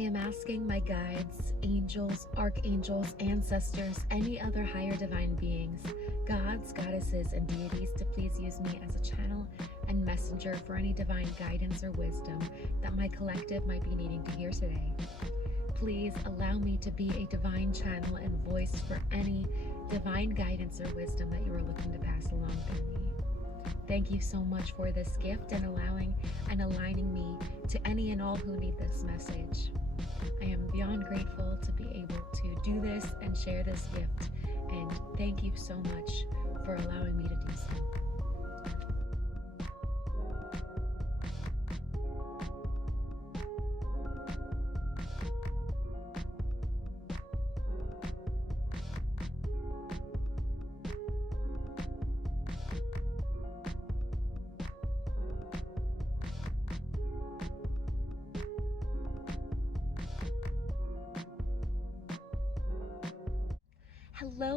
am asking my guides, angels, archangels, ancestors, any other higher divine beings, gods, goddesses, and deities to please use me as a channel and messenger for any divine guidance or wisdom that my collective might be needing to hear today. Please allow me to be a divine channel and voice for any divine guidance or wisdom that you are looking to pass along through me. Thank you so much for this gift and allowing and aligning me to any and all who need this message. I am beyond grateful to be able to do this and share this gift, and thank you so much for allowing me to do so.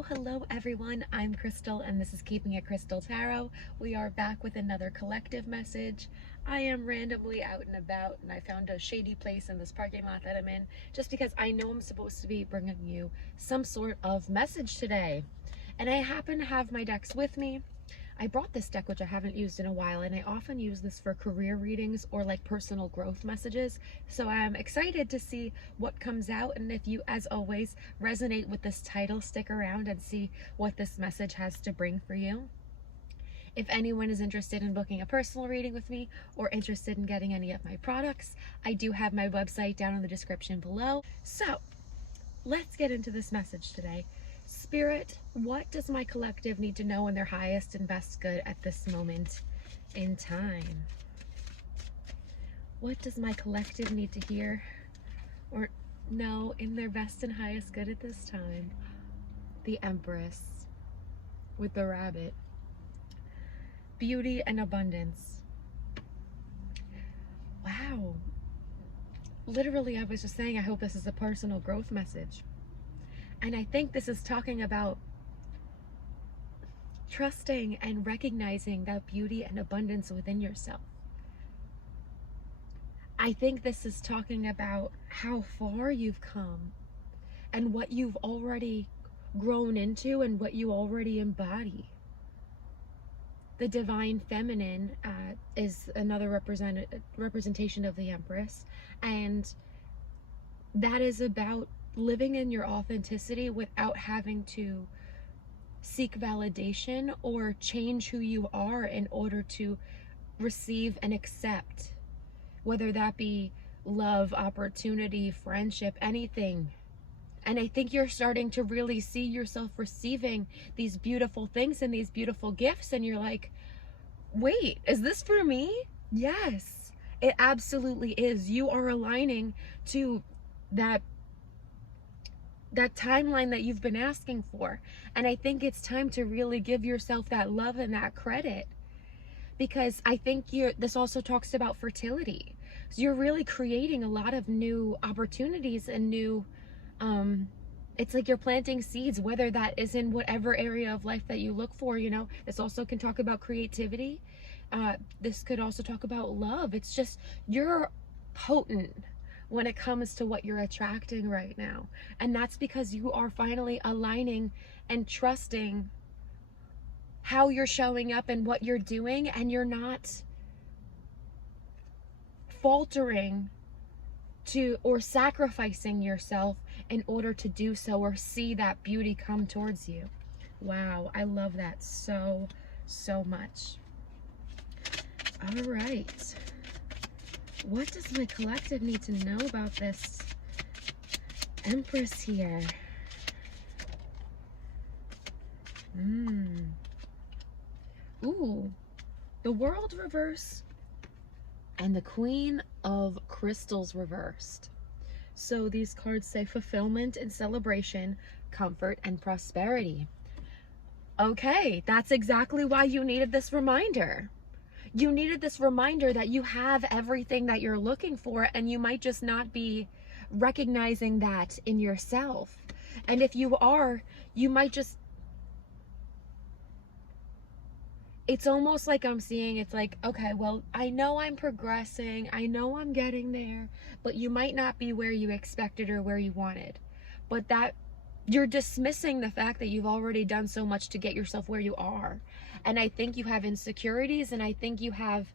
Hello everyone, I'm Krystal and this is Keeping It Krystal Tarot. We are back with another collective message. I am randomly out and about and I found a shady place in this parking lot that I'm in just because I know I'm supposed to be bringing you some sort of message today. And I happen to have my decks with me. I brought this deck, which I haven't used in a while, and I often use this for career readings or like personal growth messages. So I'm excited to see what comes out, and if you, as always, resonate with this title, stick around and see what this message has to bring for you. If anyone is interested in booking a personal reading with me or interested in getting any of my products, I do have my website down in the description below. So let's get into this message today. Spirit, what does my collective need to know in their highest and best good at this moment in time? What does my collective need to hear or know in their best and highest good at this time? The Empress with the rabbit. Beauty and abundance. Wow. Literally, I was just saying, I hope this is a personal growth message. And I think this is talking about trusting and recognizing that beauty and abundance within yourself. I think this is talking about how far you've come and what you've already grown into and what you already embody. The divine feminine is another representation of the Empress, and that is about living in your authenticity without having to seek validation or change who you are in order to receive and accept, whether that be love, opportunity, friendship, anything. And I think you're starting to really see yourself receiving these beautiful things and these beautiful gifts, and you're like, wait, is this for me? Yes, it absolutely is. You are aligning to that timeline that you've been asking for. And I think it's time to really give yourself that love and that credit, because I think this also talks about fertility. So you're really creating a lot of new opportunities and new, it's like you're planting seeds, whether that is in whatever area of life that you look for. You know, this also can talk about creativity. This could also talk about love. It's just, you're potent when it comes to what you're attracting right now. And that's because you are finally aligning and trusting how you're showing up and what you're doing, and you're not faltering to or sacrificing yourself in order to do so or see that beauty come towards you. Wow, I love that so much. All right. What does my collective need to know about this Empress here? Ooh, the World reverse and the Queen of Crystals reversed. So these cards say fulfillment and celebration, comfort and prosperity. Okay, that's exactly why you needed this reminder. You needed this reminder that you have everything that you're looking for, and you might just not be recognizing that in yourself. And if you are, you might just it's almost like I'm seeing, it's like, okay, well, I know I'm progressing, I know I'm getting there, but you might not be where you expected or where you wanted. But that you're dismissing the fact that you've already done so much to get yourself where you are. And I think you have insecurities, and I think you have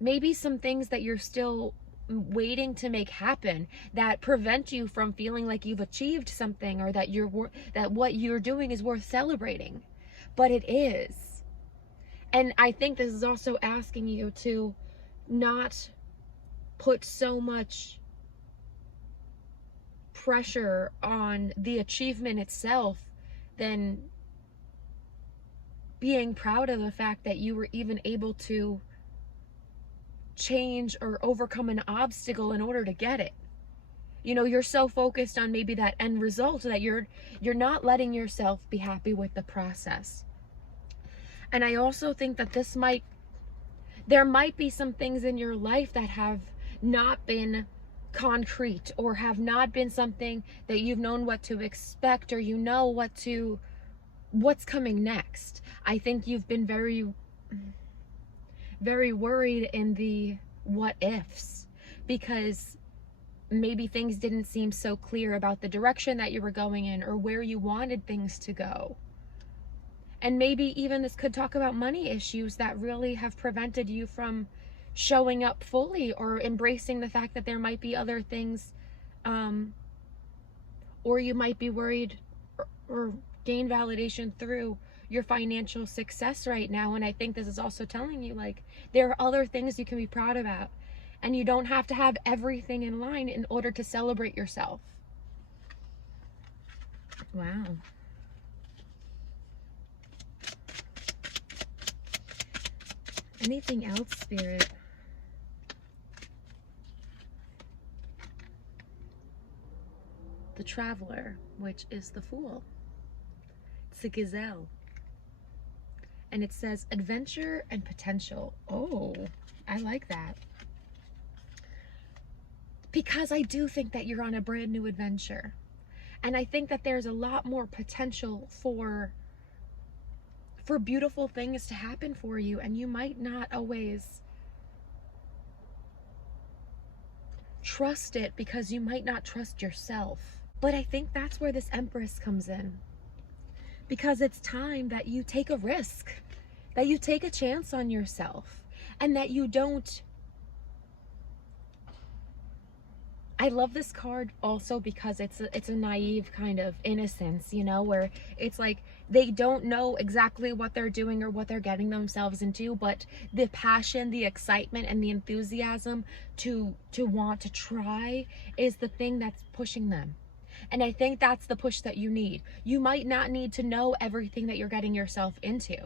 maybe some things that you're still waiting to make happen that prevent you from feeling like you've achieved something, or that that what you're doing is worth celebrating. But it is. And I think this is also asking you to not put so much pressure on the achievement itself than being proud of the fact that you were even able to change or overcome an obstacle in order to get it. You know, you're so focused on maybe that end result that you're not letting yourself be happy with the process. And I also think that there might be some things in your life that have not been concrete, or have not been something that you've known what to expect, or you know what's coming next. I think you've been very, very worried in the what ifs, because maybe things didn't seem so clear about the direction that you were going in, or where you wanted things to go. And maybe even this could talk about money issues that really have prevented you from showing up fully, or embracing the fact that there might be other things, or you might be worried or gain validation through your financial success right now. And I think this is also telling you, like, there are other things you can be proud about, and you don't have to have everything in line in order to celebrate yourself. Wow. Anything else, Spirit? The Traveler, which is the Fool. It's a gazelle. And it says adventure and potential. Oh, I like that. Because I do think that you're on a brand new adventure. And I think that there's a lot more potential for beautiful things to happen for you, and you might not always trust it because you might not trust yourself. But I think that's where this Empress comes in, because it's time that you take a risk, that you take a chance on yourself, and that you don't. I love this card also because it's a naive kind of innocence, you know, where it's like they don't know exactly what they're doing or what they're getting themselves into, but the passion, the excitement, and the enthusiasm to want to try is the thing that's pushing them. And I think that's the push that you need. You might not need to know everything that you're getting yourself into,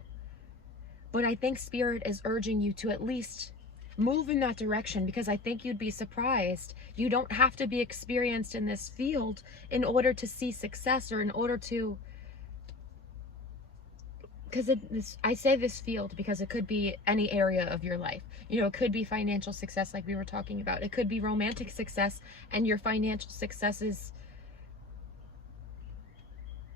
but I think Spirit is urging you to at least move in that direction, because I think you'd be surprised. You don't have to be experienced in this field in order to see success, or in order to, because I say this field because it could be any area of your life. You know, it could be financial success like we were talking about. It could be romantic success, and your financial success is,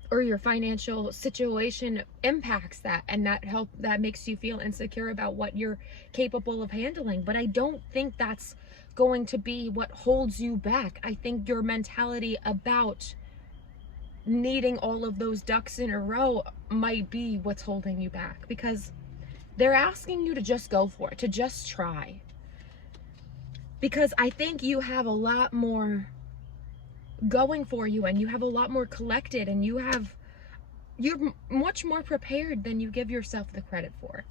or your financial situation impacts that, and that makes you feel insecure about what you're capable of handling. But I don't think that's going to be what holds you back. I think your mentality about needing all of those ducks in a row might be what's holding you back, because they're asking you to just go for it, to just try. Because I think you have a lot more going for you, and you have a lot more collected, and you're much more prepared than you give yourself the credit for.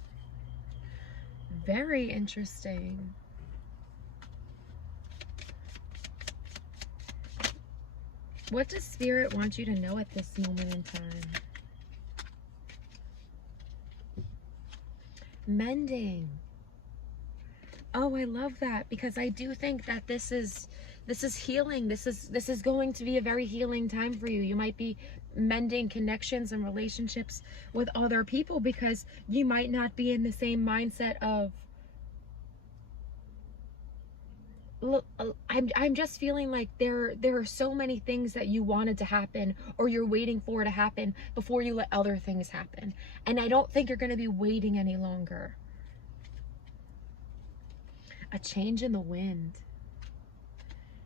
Very interesting. What does Spirit want you to know at this moment in time? Mending. Oh, I love that, because I do think that this is healing. This is going to be a very healing time for you. You might be mending connections and relationships with other people, because you might not be in the same mindset of I'm just feeling like there are so many things that you wanted to happen, or you're waiting for to happen before you let other things happen. And I don't think you're going to be waiting any longer. A change in the wind.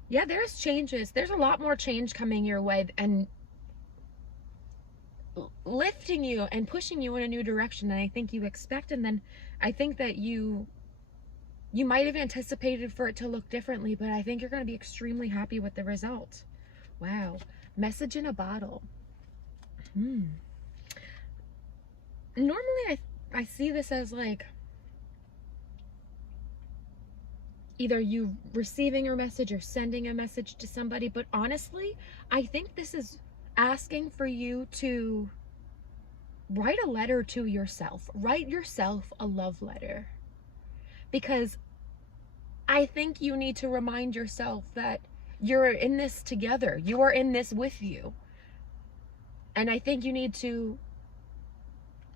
Yeah, there's changes. There's a lot more change coming your way and lifting you and pushing you in a new direction than I think you expect. And then I think that you might have anticipated for it to look differently, but I think you're going to be extremely happy with the result. Wow. Message in a bottle. Normally I see this as like either you receiving your message or sending a message to somebody, but honestly, I think this is asking for you to write a letter to yourself. Write yourself a love letter. Because I think you need to remind yourself that you're in this together. You are in this with you. And I think you need to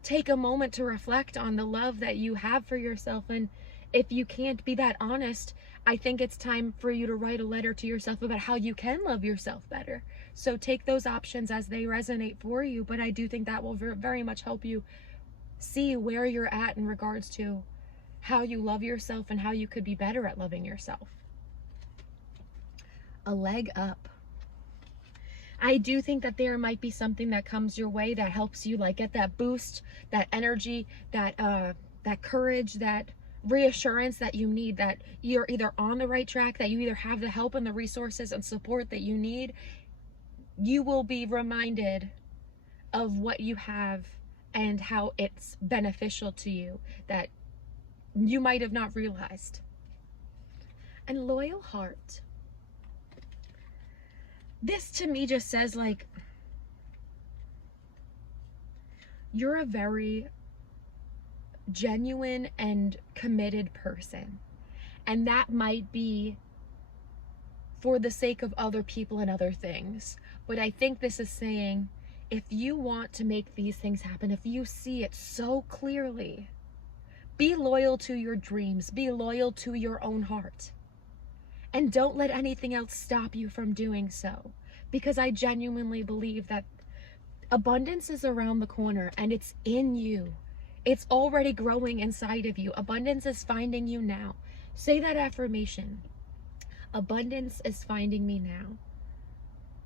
take a moment to reflect on the love that you have for yourself. And if you can't be that honest, I think it's time for you to write a letter to yourself about how you can love yourself better. So take those options as they resonate for you. But I do think that will very much help you see where you're at in regards to how you love yourself and how you could be better at loving yourself. A leg up. I do think that there might be something that comes your way that helps you like get that boost, that energy, that courage, that reassurance that you need, that you're either on the right track, that you either have the help and the resources and support that you need. You will be reminded of what you have and how it's beneficial to you that you might have not realized. And loyal heart. This to me just says like, you're a very genuine and committed person. And that might be for the sake of other people and other things. But I think this is saying, if you want to make these things happen, if you see it so clearly, be loyal to your dreams, be loyal to your own heart. And don't let anything else stop you from doing so. Because I genuinely believe that abundance is around the corner and it's in you. It's already growing inside of you. Abundance is finding you now. Say that affirmation. Abundance is finding me now.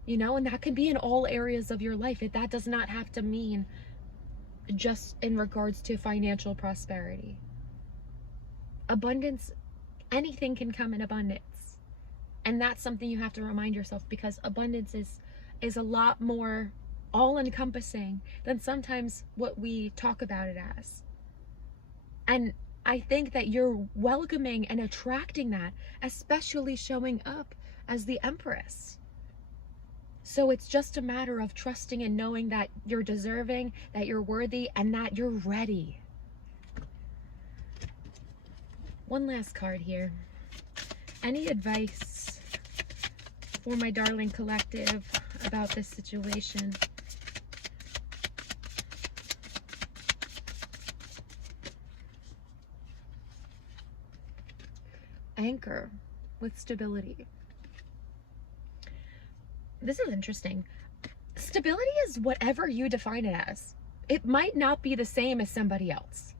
You know, and that can be in all areas of your life. That does not have to mean just in regards to financial prosperity. Abundance, anything can come in abundance. And that's something you have to remind yourself, because abundance is a lot more all-encompassing than sometimes what we talk about it as. And I think that you're welcoming and attracting that, especially showing up as the Empress. So it's just a matter of trusting and knowing that you're deserving, that you're worthy, and that you're ready. One last card here. Any advice for my darling collective about this situation? Anchor with stability. This is interesting. Stability is whatever you define it as. It might not be the same as somebody else.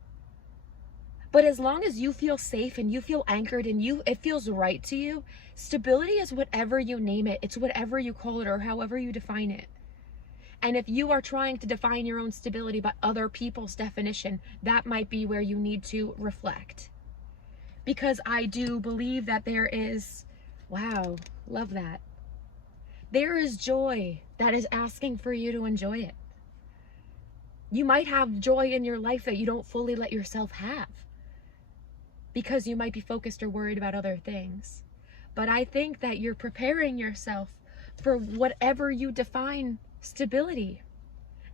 But as long as you feel safe and you feel anchored and it feels right to you, stability is whatever you name it. It's whatever you call it or however you define it. And if you are trying to define your own stability by other people's definition, that might be where you need to reflect. Because I do believe that there is, wow, love that. There is joy that is asking for you to enjoy it. You might have joy in your life that you don't fully let yourself have, because you might be focused or worried about other things. But I think that you're preparing yourself for whatever you define stability,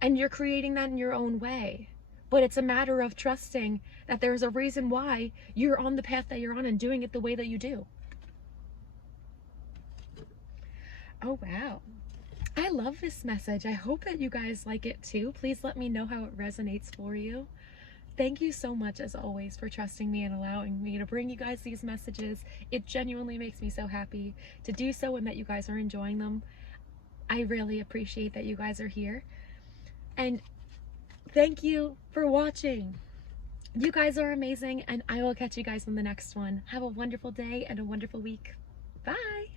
and you're creating that in your own way. But it's a matter of trusting that there's a reason why you're on the path that you're on and doing it the way that you do. Oh, wow. I love this message. I hope that you guys like it too. Please let me know how it resonates for you. thank you so much, as always, for trusting me and allowing me to bring you guys these messages. It genuinely makes me so happy to do so and that you guys are enjoying them. I really appreciate that you guys are here. And thank you for watching. You guys are amazing, and I will catch you guys in the next one. Have a wonderful day and a wonderful week. Bye!